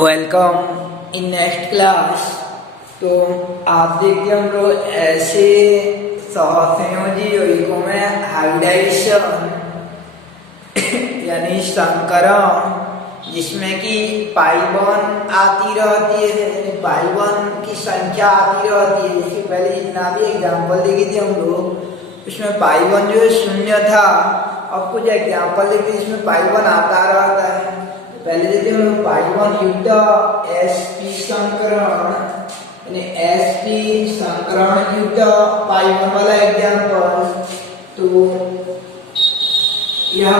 Welcome in next class. तो आप देखते हम लोग ऐसे सहसंयोजी यौगिकों में हाइब्रिडाइजेशन यानी संकरण, जिसमें कि पाई वन आती रहती है, पाई वन की संख्या आती रहती है। इससे पहले जितना भी एग्जाम्पल देखे थे हम लोग, उसमें पाई वन जो है शून्य था। अब कुछ एग्जाम्पल देखे जिसमें पाई वन आता रहता है। पहले देते हम लोग पाई वन युक्त एसपी संकरण, यानी एसपी संकरण युक्त पाई वन वाला एग्जाम्पल। तो यह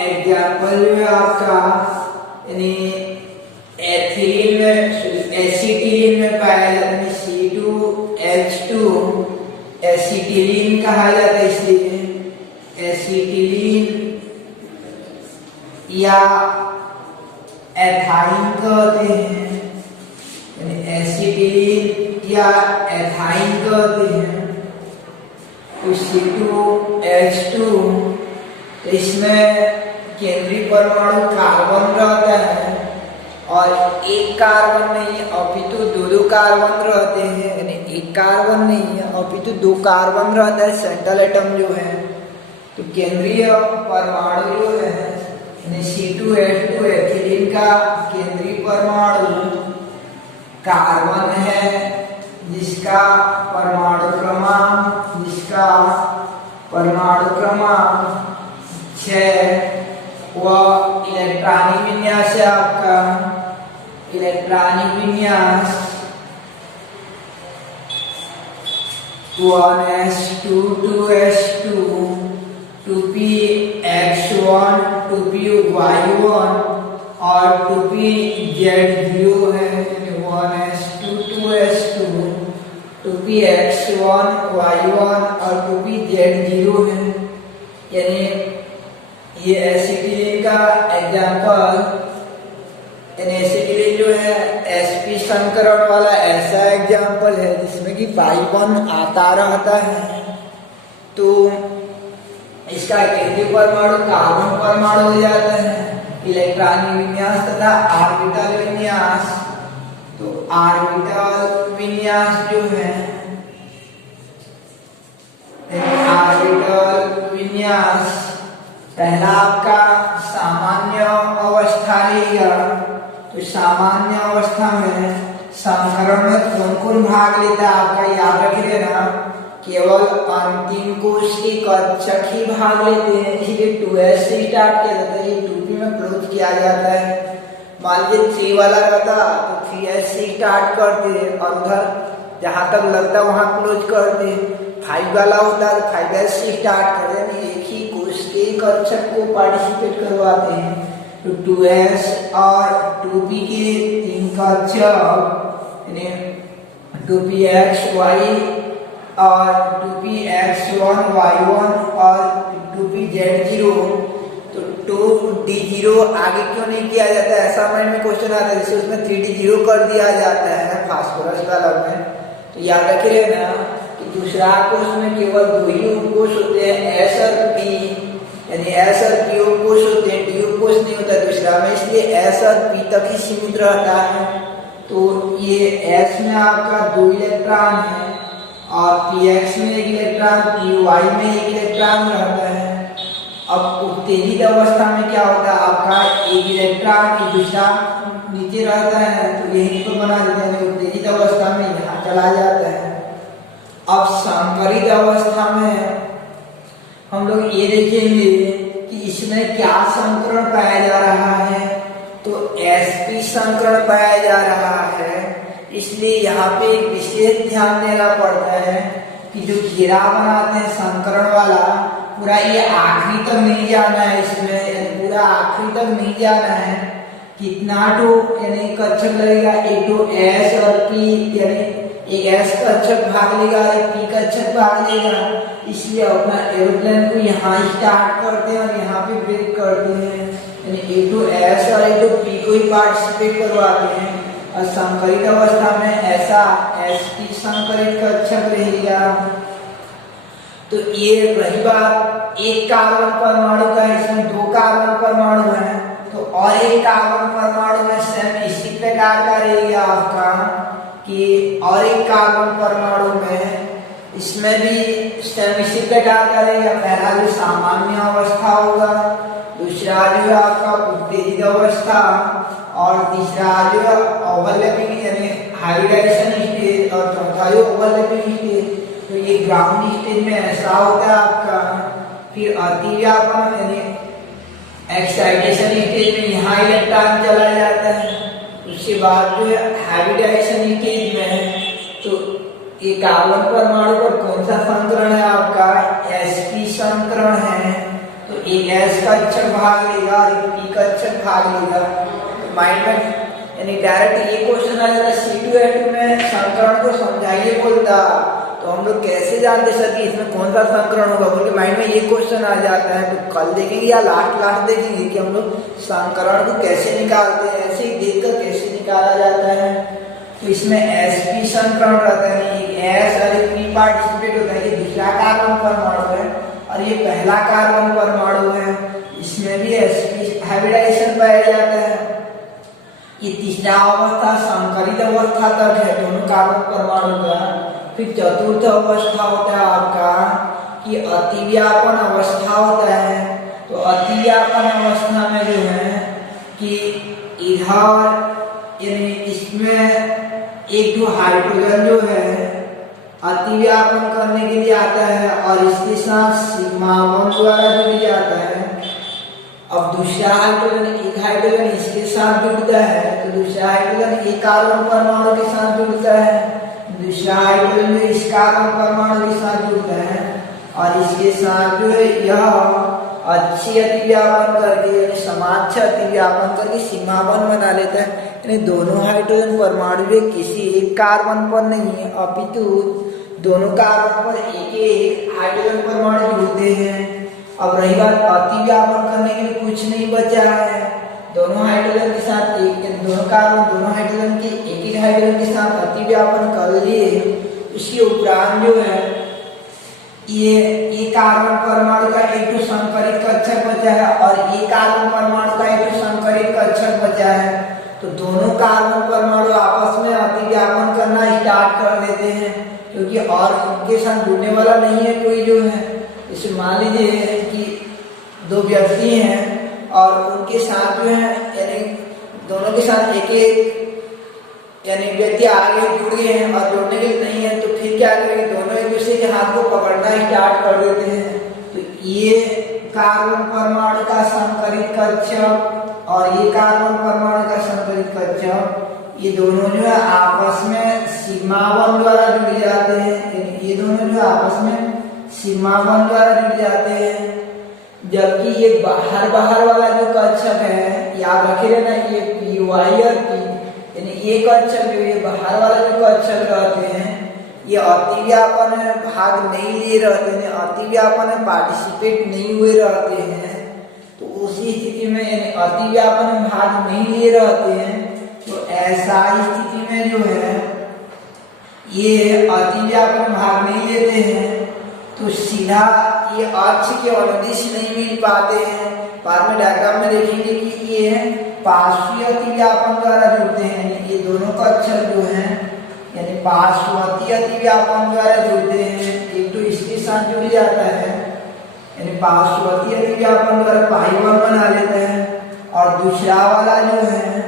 एग्जाम्पल जो है आपका यानी एथिलीन में एसिटिलीन में पाया जाता है, C2H2 एसिटिलीन कहा जाता है। इसलिए एसिटिलीन या एथाइन कहते हैं, यानी एसिटिलीन या एथाइन कहते हैं। तो C2H2, इसमें केंद्रीय परमाणु कार्बन रहता है और एक कार्बन नहीं अपितु दो कार्बन रहते हैं, यानी एक कार्बन नहीं है अपितु दो कार्बन रहता है सेंट्रल एटम जो है। तो केंद्रीय परमाणु जो है C2H2 एथिलीन का केंद्रीय परमाणु कार्बन है, जिसका परमाणु क्रमांक 6। वह इलेक्ट्रॉनिक विन्यास है आपका इलेक्ट्रॉनिक विन्यास 1s2 2s2 2px1 2py1 और 2pz0 है। 1s2 2s2 2px1 y1 और 2pz0 है। यानी ये एसिटिलीन का एग्जाम्पल, यानी एसिटिलीन जो है एसपी संकरण वाला ऐसा एग्जाम्पल है जिसमें कि पाई वन आता रहता है। तो इसका केंद्रीय परमाणु कार्बन परमाणु हो जाता है, इलेक्ट्रॉनिक विन्यास तथा ऑर्बिटल विन्यास। तो ऑर्बिटल विन्यास जो है ऑर्बिटल विन्यास पहला आपका सामान्य अवस्था रहेगा। तो सामान्य अवस्था में संकरण में कौन कौन भाग लेता है आपका याद रख लेना, केवल अंतिम कोश के कक्षक ही भाग लेते हैं। इसलिए 2s से स्टार्ट किया जाता है, 2p में क्लोज किया जाता है। मान लीजिए 3 वाला रहता तो 3s से स्टार्ट करते हैं और उधर जहां तक लगता है वहां क्लोज करते हैं। 5 वाला होता है 5s से स्टार्ट करते हैं, एक ही कोश के कक्षक को पार्टिसिपेट करवाते हैं। तो 2s और 2p के 3 कक्षक यानी 2pxy और 2px1 y1 और 2pz0। तो 2d0 आगे क्यों नहीं किया जाता है, ऐसा माइंड में क्वेश्चन आता है, जैसे उसमें 3d0 कर दिया जाता है फास्फोरस वाला में। तो याद रखिए ना कि दूसरा कोश में केवल 2 ही उपकोष होते हैं, S और P, यानी S और P उपकोष होते हैं, D उपकोष नहीं होता दूसरा में, इसलिए S और P तक ही सीमित रहता है। तो ये S में आपका 2 इलेक्ट्रॉन है और px में 1 इलेक्ट्रॉन, py में 1 इलेक्ट्रॉन रहता है। अब उत्तेजित अवस्था में क्या होता है, आपका 1 इलेक्ट्रॉन दूसरा नीचे रहता है, तो यही तो बना देते हैं। उत्तेजित अवस्था में यहाँ चला जाता है। अब संकरित अवस्था में हम लोग ये देखेंगे कि इसमें क्या संकरण पाया जा रहा है। तो sp संकरण पाया जा रहा है, इसलिए यहाँ पे एक विशेष ध्यान देना पड़ता है कि जो घेरा बनाते हैं संकरण वाला, पूरा ये आखिरी तक नहीं जाना है, इसमें पूरा आखिरी तक नहीं जाना है। कितना तो यानी कक्षक लगेगा, एक तो S और P, यानी एक S कक्षक भाग लेगा, एक P कक्षक भाग लेगा। इसलिए अपना एरोप्लेन को यहाँ स्टार्ट करते हैं और यहाँ पे ब्रेक करते हैं, यानी एक तो S और एक तो P को ही पार्टिसिपेट करवाते हैं। और संकरित अवस्था में ऐसा sp संकरित कक्षक रहेगा। तो ये रही बात एक कार्बन परमाणु का, इसमें 2 कार्बन परमाणु है, तो और एक कार्बन परमाणु में सेम इसी पे प्रकार का रहेगा आपका कि और एक कार्बन परमाणु में इसमें भी स्टेम इसी प्रकार का रहेगा। पहला जो सामान्य अवस्था होगा, दूसरा जो है आपका उत्तेजित अवस्था, और तीसरा जो है ओवरलैपिंग यानी हाइब्रिडाइजेशन स्टेज, और चौथा जो ओवरलैपिंग स्टेज। तो ये ग्राउंड स्टेज में ऐसा होता है आपका। फिर अतिव्यापन यानी एक्साइटेशन स्टेज में यहाँ इलेक्ट्रॉन चला जाता है। उसके बाद जो है हाइब्रिडाइजेशन स्टेज में तो ये कार्बन परमाणु पर कौन सा संकरण है आपका, sp संकरण है। तो एक s का अक्षर भाग लेगा और एक p का अक्षर भाग लेगा। तो माइंड में यानी डायरेक्ट ये क्वेश्चन आ जाता है C2H2 में संकरण को समझाइए बोलता, तो हम लोग कैसे जानते सर कि इसमें कौन सा संकरण होगा, बोल के माइंड में ये क्वेश्चन आ जाता है। तो कल देखेंगे या लास्ट देखेंगे कि हम लोग संकरण को कैसे निकालते हैं, ऐसे ही देखकर कैसे निकाला जाता है। तो इसमें sp संकरण रहता है, S और एक p पार्टिसिपेट होता है। ये दूसरा कार्बन परमाणु है और ये पहला कार्बन परमाणु है, इसमें भी sp हाइब्रिडाइजेशन पाया जाता है। ये तीसरा अवस्था संकरित अवस्था तक है दोनों कार्बन परमाणु का। फिर चतुर्थ अवस्था होता है आपका कि अतिव्यापन अवस्था होता है। तो अतिव्यापन अवस्था में जो है कि इधर यानी इसमें एक जो हाइड्रोजन जो है अतिव्यापन करने के लिए आता है और इसके साथ सिग्मा बॉन्ड द्वारा जुड़ जाता है। अब दूसरा हाइड्रोजन, एक हाइड्रोजन इसके साथ जुड़ता है, तो दूसरा हाइड्रोजन एक कार्बन परमाणु के साथ जुड़ता है, दूसरा हाइड्रोजन इस कार्बन परमाणु के साथ जुड़ता है और इसके साथ जो है यह अच्छी अतिव्यापन करके यानी समाक्ष अतिव्यापन करके सीमा बॉन्ड बना लेता है। यानी दोनों हाइड्रोजन परमाणु में किसी एक कार्बन पर नहीं है, अपितु दोनों कार्बन पर एक एक हाइड्रोजन परमाणु जुड़ते हैं। अब रही बात अतिव्यापन करने के लिए कुछ नहीं बचा है, दोनों हाइड्रोजन के साथ दोनों कार्बन दोनों हाइड्रोजन के एक हाइड्रोजन के साथ अतिव्यापन कर लिए। उसके उपरांत जो है ये कार्बन परमाणु का एक तो संकरित कक्षक बचा है और ये कार्बन परमाणु का एक तो संकरित कक्षक बचा है। तो दोनों कार्बन परमाणु आपस में अतिव्यापन करना स्टार्ट कर देते हैं, क्योंकि और उनके साथ जुड़ने वाला नहीं है कोई जो है। इसे मान लीजिए कि दो व्यक्ति हैं और उनके साथ जो है यानी दोनों के साथ एक एक यानी व्यक्ति आगे जुड़ गए हैं और जोड़ने के लिए नहीं है, तो फिर क्या करेंगे, दोनों एक दूसरे के हाथ को पकड़ना स्टार्ट कर देते हैं। तो ये कार्बन परमाणु का संकरित कक्षक और ये कार्बन परमाणु का संकरित कक्षक, ये दोनों जो है आपस में सिग्मा बॉन्ड द्वारा जुड़ जाते हैं। ये दोनों जो आपस में सिग्मा बॉन्ड द्वारा जुड़ जाते हैं। जबकि ये बाहर वाला जो कक्षक है, याद रखे रहना, ये py और p यानी ये कक्षक जो ये बाहर वाला जो कक्षक रहते हैं ये अतिव्यापन में भाग नहीं ले रहते हैं, अतिव्यापन में पार्टिसिपेट नहीं हुए रहते हैं। तो उसी स्थिति में यानी अतिव्यापन में भाग नहीं ले रहते हैं, तो ऐसा स्थिति में जो है ये अतिव्यापन में भाग नहीं लेते हैं, तो सीधा ये अक्ष के अनुदिश नहीं मिल पाते हैं। बाद में डायग्राम में देखेंगे कि ये पार्श्वीय अतिव्यापन द्वारा जुड़ते हैं। ये दोनों कक्षक जो हैं यानी पार्श्वीय अतिव्यापन द्वारा जुड़ते हैं। एक तो इसके साथ जुड़ जाता है यानी पार्श्वीय अतिव्यापन द्वारा पाई1 बना लेते हैं, और दूसरा वाला जो है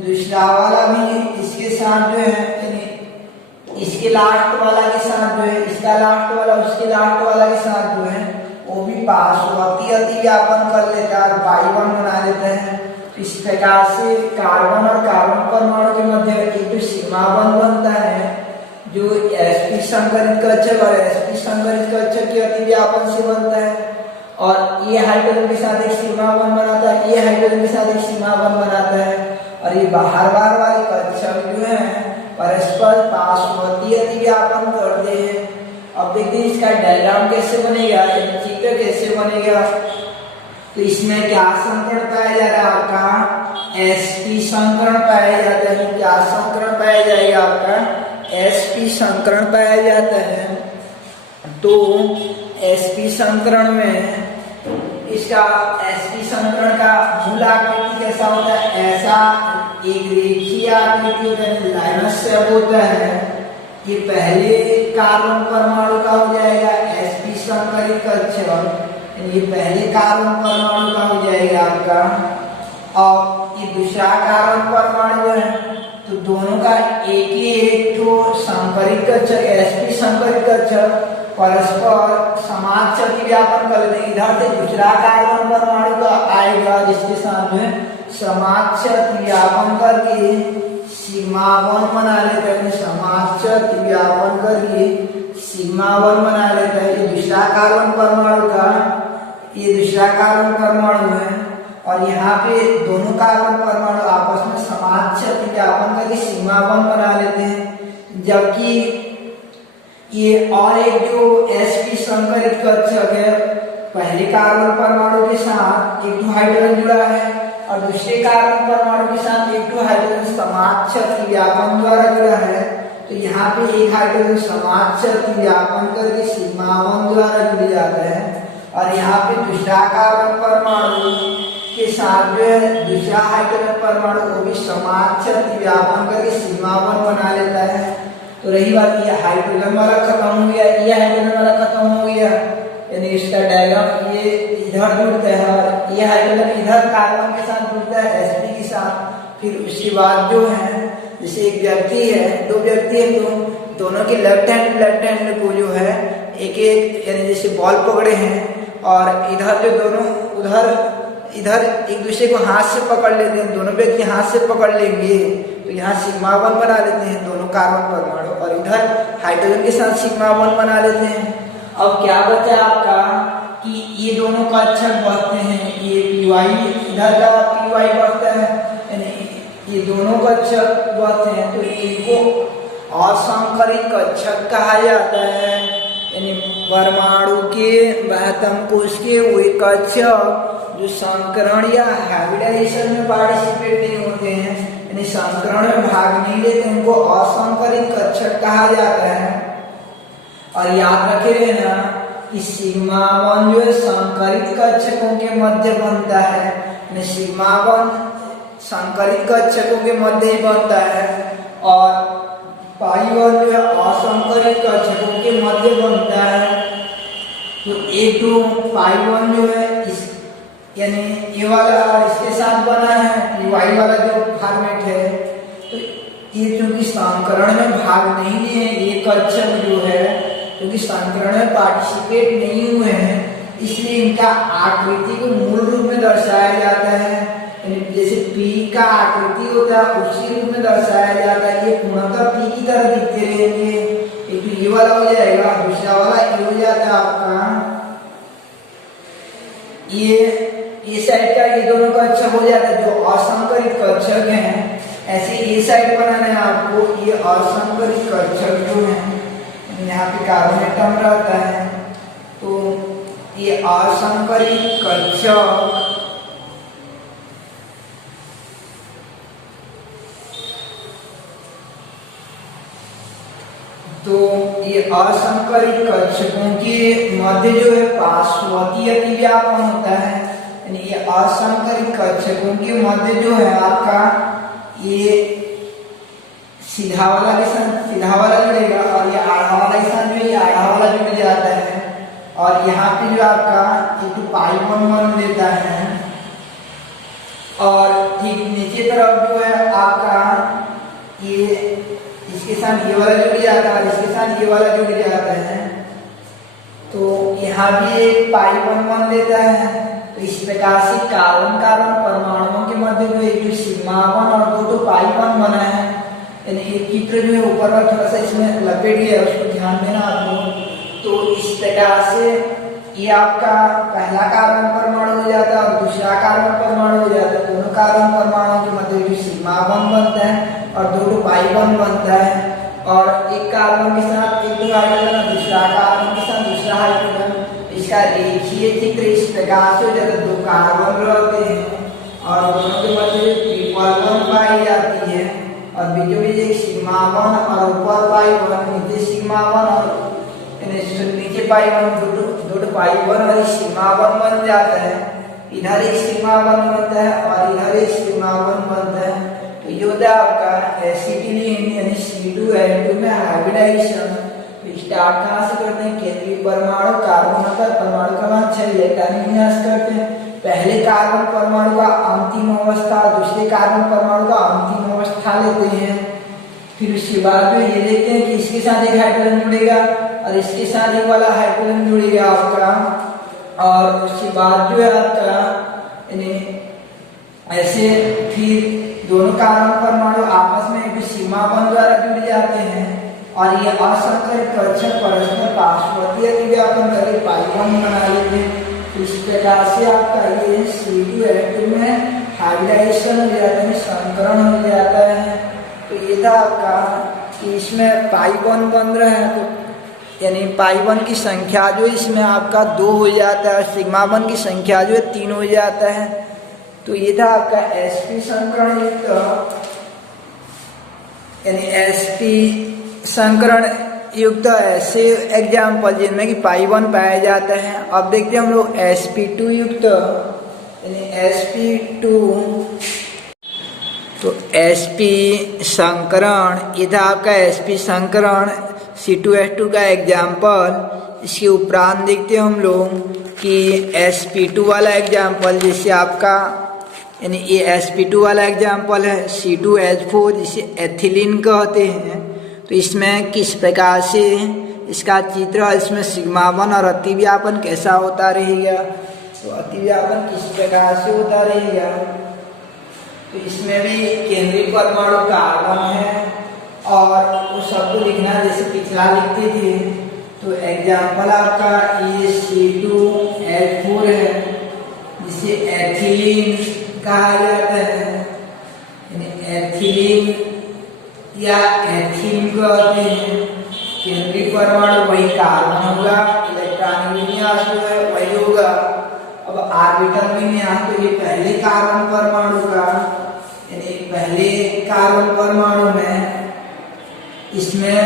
दूसरा वाला भी इसके साथ जो है यानी इसके लास्ट वाला के साथ जो है इसका लास्ट वाला उसके लास्ट वाला के साथ जो है वो भी पार्श्वीय अतिव्यापन कर लेता है और पाई1 बना लेते हैं। इस प्रकार से कार्बन और कार्बन परमाणु के मध्य एक तो सिग्मा बॉन्ड बनता है जो sp संकरित कक्षक और sp संकरित कक्षक के अतिव्यापन से बनता है, और ये हाइड्रोजन के साथ एक सिग्मा बॉन्ड बनाता है, ये हाइड्रोजन के साथ एक सिग्मा बॉन्ड बनाता है, और ये बाहर वाले कक्षक जो है परस्पर पार्श्वीय अतिव्यापन करते हैं। अब देखते हैं इसका डायग्राम कैसे बनेगा, चित्र कैसे बनेगा। तो इसमें क्या संकरण पाया जा रहा है आपका, sp संकरण पाया जाता है। क्या संकरण पाया जाएगा आपका, sp संकरण पाया जाता है। तो sp संकरण में इसका sp संकरण का मूल आकृति कैसा होता है, ऐसा एक रेखीय आकृति होता है, लाइनस शेप होता है, ये पहले कार्बन परमाणु का हो जाएगा sp संकरित कक्षक, ये पहले कार्बन परमाणु का हो जाएगा आपका, और ये दूसरा कार्बन परमाणु है, तो दोनों का एक तो संकरित कक्षक sp संकरित कक्षक परस्पर समाज क्षति व्यापन कर लेते, इधर से दूसरा कार्बन परमाणु का आएगा जिसके साथ में समाज क्षति व्यापन करके सिग्मा वन बना लेते हैं, समाज क्षति व्यापन करके सिग्मा वन बना लेता है। ये दूसरा कार्बन परमाणु का, ये दूसरा कार्बन परमाणु है, और यहाँ पे दोनों कार्बन परमाणु आपस में समाज क्षति व्यापन करके सिग्मा वन बना लेते हैं। जबकि ये और एक जो sp संकरित कक्षक है, पहले कार्बन परमाणु के साथ एक हाइड्रोजन जुड़ा है और दूसरे कार्बन परमाणु के साथ एक हाइड्रोजन समाज क्षति व्यापन द्वारा जुड़ा है, तो यहाँ पे एक हाइड्रोजन समाज क्षति व्यापन करके सिग्मा वन द्वारा जुड़ जाता है, और यहाँ पे दूसरा कार्बन परमाणु के साथ जो है दूसरा हाइड्रोजन परमाणु वो भी समाज क्षति व्यापन करके सिग्मा वन बना लेता है। तो रही बात, ये हाइड्रोजन वाला खत्म हो गया, ये हाइड्रोजन वाला खत्म हो गया, यानी इसका डायग्राम ये इधर जुड़ता है और ये हाइड्रोजन इधर कार्बन के साथ जुड़ता है sp के साथ। फिर उसके बाद जो है जैसे एक व्यक्ति है, दो व्यक्ति है, तो दोनों के लेफ्ट हैंड को जो है एक यानी जैसे बॉल पकड़े हैं, और इधर जो दोनों इधर एक दूसरे को हाथ से पकड़ लेते हैं, दोनों व्यक्ति हाथ से पकड़ लेंगे तो यहाँ सिग्मा वन बना लेते हैं दोनों कार्बन परमाणु, और इधर हाइड्रोजन के साथ सिग्मा वन बना लेते हैं। अब क्या बचा आपका कि ये दोनों कक्षक बढ़ते हैं, ये py इधर का py बढ़ता है, यानी ये दोनों कक्षक बढ़ते हैं, तो इनको असंकरित कक्षक कहा जाता है, यानी परमाणु के महत्तम कोश के वे कक्षक जो संकरण या हाइब्रिडाइजेशन में पार्टिसिपेट नहीं होते हैं, यानी संकरण में भाग नहीं लेते, उनको असंकरित कक्षक कहा जाता है। और याद रखे ना कि सिग्मा वन जो है संकरित कक्षकों के मध्य बनता है, यानी सिग्मा वन संकरित कक्षकों के मध्य ही बनता है, और पाई वन जो है असंकरित कक्षकों के मध्य बनता है। तो एक तो पाई वन जो है इस यानी ये वाला और इसके साथ बना है, वाई वाला जो फॉर्मेट है, तो ये चूंकि संकरण में भाग नहीं लिए ये कक्षक जो है, क्योंकि संकरण में पार्टिसिपेट नहीं हुए हैं, इसलिए इनका आकृति को मूल रूप में दर्शाया जाता है, जैसे P का आकृति होता है उसी रूप में दर्शाया जाता है। ये पूर्णतः P की तरह दिखते रहेंगे, एक तो ये वाला हो जाएगा, दूसरा वाला ये हो जाता है आपका, ये साइड का ये दोनों कक्षक हो जाता है जो असंकरित कक्षक हैं। ऐसे ये साइड बनाना है आपको, ये असंकरित कक्षक जो है, यहाँ पे कार्बन एटम रहता है, तो ये असंकरित कक्षक तो ये असंकरित कक्षकों के मध्य जो है पार्श्ववर्ती अतिव्यापन होता है, यानी ये असंकरित कक्षकों के मध्य जो है आपका ये सीधा वाला के साथ सीधा वाला जुड़ेगा, और ये आधा वाला के साथ जो ये आधा वाला जुड़ जाता है, और यहाँ पे जो आपका एक पाई वन देता है, और ठीक नीचे तरफ जो है आपका ये इसके साथ ये वाला जुड़ जाता है, इसके साथ ये वाला जुड़ जाता है, तो यहाँ भी एक पाई वन देता है। तो इस प्रकार से कार्बन परमाणुओं के मध्य जो एक सिग्मा वन और दो पाई वन बना है, यानी ये चित्र जो है ऊपर का थोड़ा सा इसमें लपेट गया है, उसको ध्यान देना आप लोग। तो इस प्रकार से ये आपका पहला कार्बन परमाणु हो जाता है और दूसरा कार्बन परमाणु हो जाता है, दोनों कार्बन परमाणुओं के मध्य जो सिग्मा वन बनता है और दो पाई वन बनता है, और एक कार्बन के साथ एक हाइड्रोजन, दूसरा कार्बन के साथ दूसरा हाइड्रोजन। इसका रेखीय चित्र इस प्रकार से हो जाता है, दो कार्बन रहते हैं और दोनों के मध्य ट्रिपल वन पाई जाती है, और बीचों बीच एक सिग्मा वन और ऊपर पाई वन, नीचे सिग्मा वन और नीचे पाई वन, दो पाई वन और सिग्मा वन बन जाता है। इधर एक सिग्मा वन बनता है और इधर एक सिग्मा वन बनता है। तो ये होता है आपका एसिटिलीन यानी C2H2 में हाइब्रिडाइजेशन। स्टार्ट कहाँ से करते हैं? केंद्रीय परमाणु कार्बन होता है, परमाणु क्रमांक 6 इलेक्ट्रॉनिक विन्यास करते हैं। पहले कार्बन परमाणु का अंतिम अवस्था, दूसरे कार्बन परमाणु का अंतिम अवस्था लेते हैं। फिर उसके बाद में ये देखते हैं कि इसके साथ एक हाइड्रोजन जुड़ेगा और इसके साथ एक वाला हाइड्रोजन जुड़ेगा आपका, और उसके बाद जो है आपका ऐसे फिर दोनों कार्बन परमाणु आपस में एक सीमा बंध द्वारा जुड़ जाते हैं और ये असंकरित कक्षक परस्पर पार्श्ववर्ती अतिव्यापन करके पाइबॉन्ड बना लेते हैं। इस प्रकार से आपका ये C2H2 में हाइब्रिडाइजेशन हो जाता है, संकरण हो जाता है। तो ये था आपका कि इसमें पाइबॉन्ड बन रहे हैं, तो यानी पाइबॉन्ड की संख्या जो इसमें आपका 2 हो जाता है, सिग्मा बॉन्ड की संख्या जो है 3 हो जाता है। तो ये था आपका sp संकरण युक्त यानी sp संकरण युक्त ऐसे एग्जाम्पल जिनमें कि पाइबॉन्ड पाया जाता है। अब देखते हैं हम लोग sp2 युक्त यानी sp2। तो sp संकरण, ये था आपका sp संकरण C2H2 का एग्जाम्पल। इसके उपरांत देखते हैं हम लोग कि sp2 वाला एग्जाम्पल, जैसे आपका यानी ये sp2 वाला एग्जाम्पल है C2H4 जिसे एथिलीन कहते हैं। तो इसमें किस प्रकार से इसका चित्र, इसमें सिग्मा बॉन्ड और अतिव्यापन कैसा होता रहेगा, तो अतिव्यापन किस प्रकार से होता रहेगा। तो इसमें भी केंद्रीय परमाणु कार्बन है और वो सबको लिखना जैसे पिछला लिखते थे। तो एग्जाम्पल आपका ये C2H4 है जिसे एथिलीन कहा जाता है, एथिलीन या एथीन कहते हैं। केंद्रीय परमाणु वही कार्बन होगा, इलेक्ट्रॉनिक विन्यास जो है वही होगा। अब ऑर्बिटल विन्यास, तो ये पहले कार्बन परमाणु का यानी पहले कार्बन परमाणु में इसमें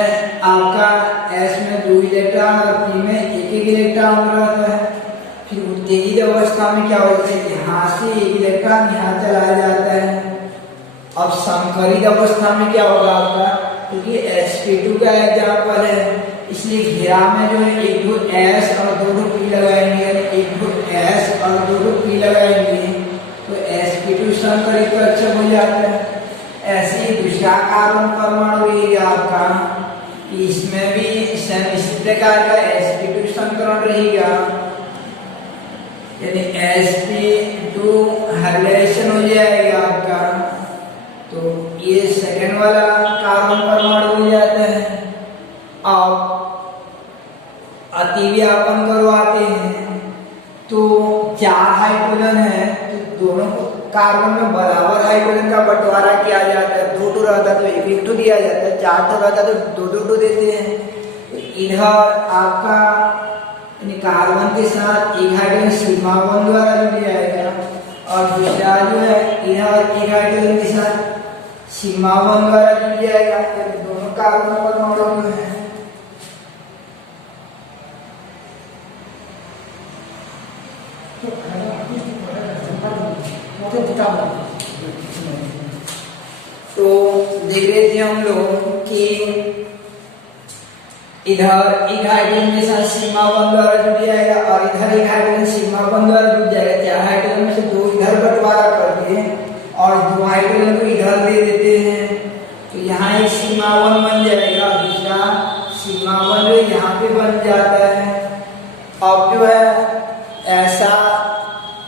आपका S में 2 इलेक्ट्रॉन और P में 1 इलेक्ट्रॉन रहता है। फिर उत्तेजित अवस्था में क्या होता है, यहाँ से 1 इलेक्ट्रॉन यहाँ चला जाता है। अब संकरित अवस्था में क्या होगा आपका, क्योंकि sp2 का एग्जाम्पल है इसलिए घेरा में जो है 1 S और 2 P लगाएंगे, 1 S और 2 P लगाएंगे तो sp2 संकरित कक्षक हो जाता है। ऐसे ही दूसरा कार्बन परमाणु रहेगा आपका, इसमें भी इसी प्रकार का sp2 संकरण रहेगा यानी sp2 हाइब्रिडाइजेशन हो जाएगा आपका। तो ये सेकंड वाला कार्बन परमाणु हो जाता है। अब अतिव्यापन करवाते हैं तो 4 हाइड्रोजन है, तो दोनों कार्बन में बराबर हाइड्रोजन का बंटवारा किया जाता है। 2 रहता तो 1 दिया जाता है, 4 रहता तो 2 देते हैं। तो इधर आपका कार्बन के साथ 1 हाइड्रोजन सिग्मा बॉन्ड द्वारा जुड़ जाएगा और दूसरा जो है इधर 1 हाइड्रोजन के साथ सिग्मा बॉन्ड द्वारा जुड़ जाएगा। तो दोनों कार्बन परमाणु जो है तो देख रहे थे हम लोग कि इधर 1 हाइड्रोजन के साथ सिग्मा बॉन्ड द्वारा जुड़ जाएगा और इधर 1 हाइड्रोजन सिग्मा बॉन्ड द्वारा जुड़ जाएगा। 4 हाइड्रोजन में से 2 इधर बंटवारा करते हैं और 2 हाइड्रोजन को इधर दे देते हैं। तो यहाँ एक सिग्मा बॉन्ड बन जाएगा, दूसरा सिग्मा बॉन्ड यहाँ पे बन जाता है। अब जो है ऐसा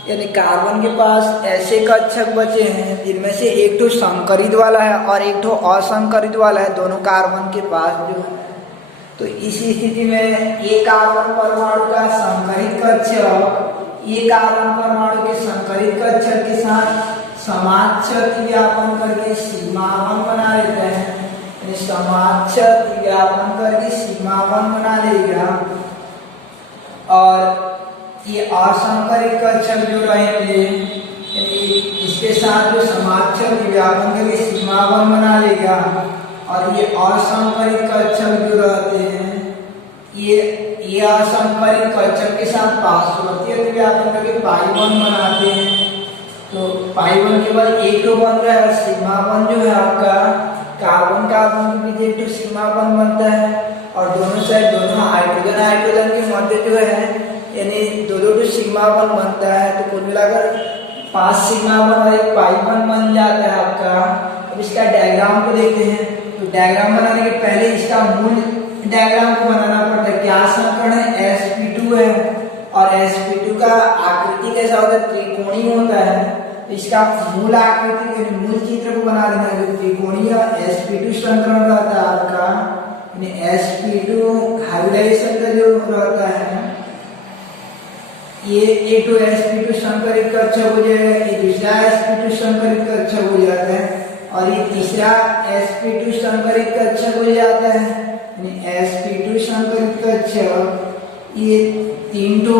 यानी कार्बन के पास ऐसे कक्षक बचे हैं जिनमें से एक तो संकरित वाला है और एक तो असंकरित वाला है, दोनों कार्बन के पास जो है। तो इसी स्थिति में ये कार्बन परमाणु का संकरित कक्षक ये कार्बन परमाणु के संकरित कक्षक के साथ समाक्षक व्यापन करके सिग्मा बॉन्ड बना लेता है। समाक्षक व्यापन करके सिग्मा बॉन्ड बना लेगा और ये असंकरित कक्षक जो रहेंगे इसके साथ जो समाक्षक व्यापन करके सिग्मा बॉन्ड बना लेगा और ये असंकरित कक्षक जो रहते हैं ये असंकरित कक्षक के साथ पार्श्ववर्ती व्यापन करके पाई बॉन्ड बनाते हैं तो पाई वन केवल एक तो बन रहा है, सिग्मा वन जो है आपका कार्बन कार्बन के बीच एक तो सिग्मा वन बनता है, और दोनों साइड दोनों हाइड्रोजन हाइड्रोजन के मध्य जो है यानी दो दो सिग्मा वन बनता है। तो कुल मिलाकर 5 सिग्मा वन और एक पाई वन बन जाता है आपका। अब इसका डायग्राम को देखते हैं। तो डायग्राम बनाने के पहले इसका मूल डायग्राम को बनाना पड़ता है। क्या संकरण है? sp2 है, और sp2 का आकृति कैसा होता है? त्रिकोणीय होता है। तो इसका मूल आकृति मूल चित्र को बना देना है। त्रिकोणीय sp2 संकरण रहता है आपका, sp2 हाइब्रिडाइजेशन का जो रहता है, ये A2 sp2 संकरित कक्षक हो जाएगा, ये दूसरा sp2 संकरित कक्षक हो जाता है, और ये तीसरा sp2 संकरित कक्षक हो जाता है, sp2 संकरित कक्षक, ये 3 तो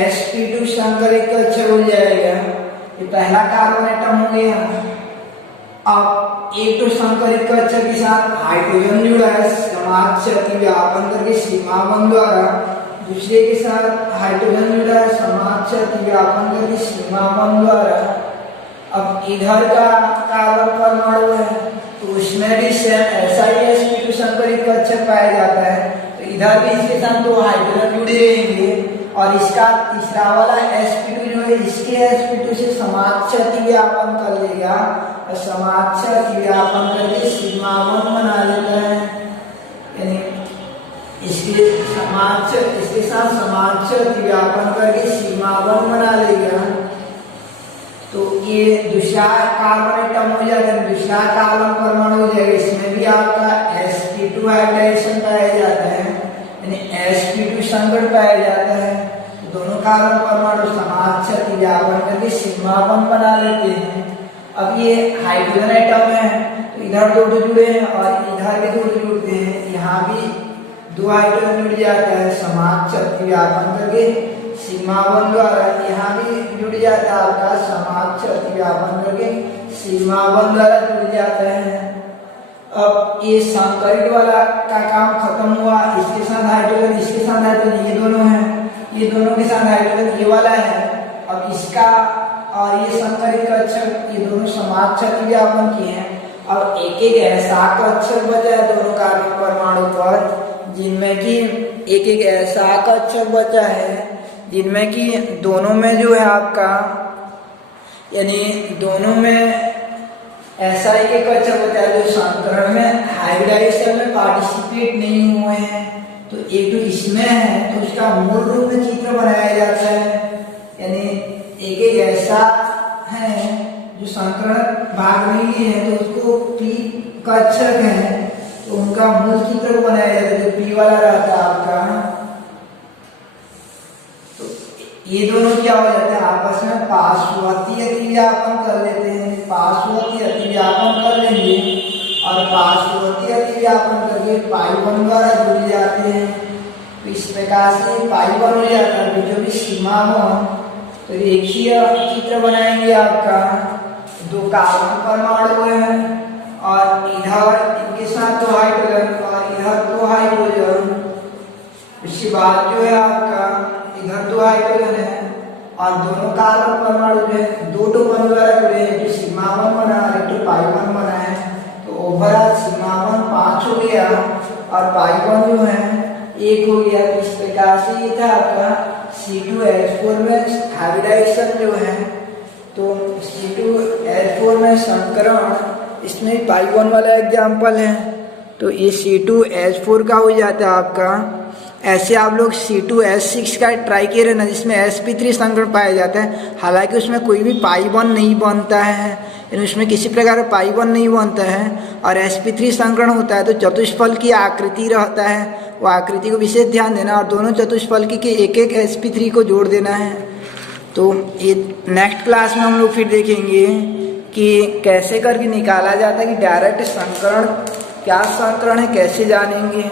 sp2 संकरित कक्षक हो जाएगा। ये पहला कार्बन एटम हो गया। अब A2 संकरित कक्षक के साथ हाइड्रोजन जुड़ा है समाज से अतिव्यापन करके सिग्मा वन द्वारा, दूसरे के साथ हाइड्रोजन जुड़ा है समाज से अतिव्यापन करके सिग्मा वन द्वारा। अब इधर का कार्बन परमाणु है, तो उसमें भी सेम ऐसा ही sp2 संकरित कक्षक पाया जाता है। तो इधर भी इसके साथ 2 हाइड्रोजन जुड़े रहेंगे, और इसका तीसरा वाला sp2 जो है इसके sp2 से समाज से अतिव्यापन कर लेगा, और समाज से अतिव्यापन करके सिग्मा वन बना लेता है। यानी इसके साथ समाज से अतिव्यापन करके सिग्मा वन बना लेगा। तो ये दूसरा कार्बन एटम हो जाता है, दूसरा कार्बन परमाणु हो जाएगा। इसमें भी आपका sp2 हाइब्रिडाइजेशन पाया जाता है, यानी sp2 संकरण पाया जाता है। तो दोनों कार्बन परमाणु समाज से अतिव्यापन करके सिग्मा वन बना लेते हैं। अब ये हाइड्रोजन एटम है, तो इधर 2 जुड़े हैं और इधर भी 2 जुड़ते हैं। यहाँ भी 2 हाइड्रोजन जुड़ जाता है समाज से अतिव्यापन करके सिग्मा वन द्वारा, यहाँ भी जुड़ जाता है आपका समाज से अतिव्यापन करके सिग्मा वन द्वारा जुड़ जाता है। अब ये संकरित वाला का काम खत्म हुआ। इसके साथ हाइड्रोजन, इसके साथ हाइड्रोजन, ये दोनों हैं, ये दोनों के साथ हाइड्रोजन ये वाला है। अब इसका और ये संकरित कक्षक, ये दोनों समाज से अतिव्यापन किए हैं। अब एक एक ऐसा कक्षक बचा है दोनों कार्बन परमाणु पर, जिनमें कि एक एक ऐसा कक्षक बचा है जिनमें कि दोनों में जो है आपका, यानी दोनों में ऐसा एक कक्षक बचा है जो संकरण में हाइब्रिडाइजेशन में पार्टिसिपेट नहीं हुए हैं। तो एक तो इसमें है, तो उसका मूल रूप में चित्र बनाया जाता है। यानी एक एक ऐसा है जो संकरण भाग नहीं लिए हैं, तो उसको पी कक्षक है, तो उनका मूल चित्र को बनाया जाता है, जो पी वाला रहता है आपका। तो ये दोनों क्या हो जाता है, आपस में पार्श्ववर्ती अतिव्यापन कर लेते हैं। पार्श्ववर्ती अतिव्यापन कर लेंगे और पार्श्ववर्ती अतिव्यापन करके पाई वन द्वारा जुड़ जाते हैं। तो इस प्रकार से पाई वन हो जाता है, जो भी सीमा वन। तो रेखीय चित्र बनाएंगे आपका, 2 कार्बन परमाणु है और इधर इनके साथ 2 हाइड्रोजन और इधर 2 हाइड्रोजन। उसके बाद जो है आपका इधर 2 हाइड्रोजन है और दोनों कार्बन परमाणु जो है 2 वन द्वारा जुड़े हैं, जो सिग्मा वन बना है, तो पाई वन बना है। तो ओवरऑल सिग्मा वन 5 हो गया और पाई वन जो है 1 हो गया। इस प्रकार से ये था आपका C2H4 में हाइब्रिडाइजेशन जो है। तो C2H4 में संकरण, इसमें पाई वन वाला एग्जाम्पल है। तो ये C2H4 का हो जाता है आपका। ऐसे आप लोग C2H6 का ट्राई किए रहना, जिसमें sp3 संकरण पाया जाता है। हालांकि उसमें कोई भी पाई वन नहीं बनता है, यानी उसमें किसी प्रकार का पाई वन नहीं बनता है और sp3 संकरण होता है। तो चतुष्फल की आकृति रहता है, वो आकृति को विशेष ध्यान देना और दोनों चतुष्फल के एक एक sp3 को जोड़ देना है। तो ये नेक्स्ट क्लास में हम लोग फिर देखेंगे कि कैसे करके निकाला जाता है कि डायरेक्ट संकरण क्या संकरण है, कैसे जानेंगे।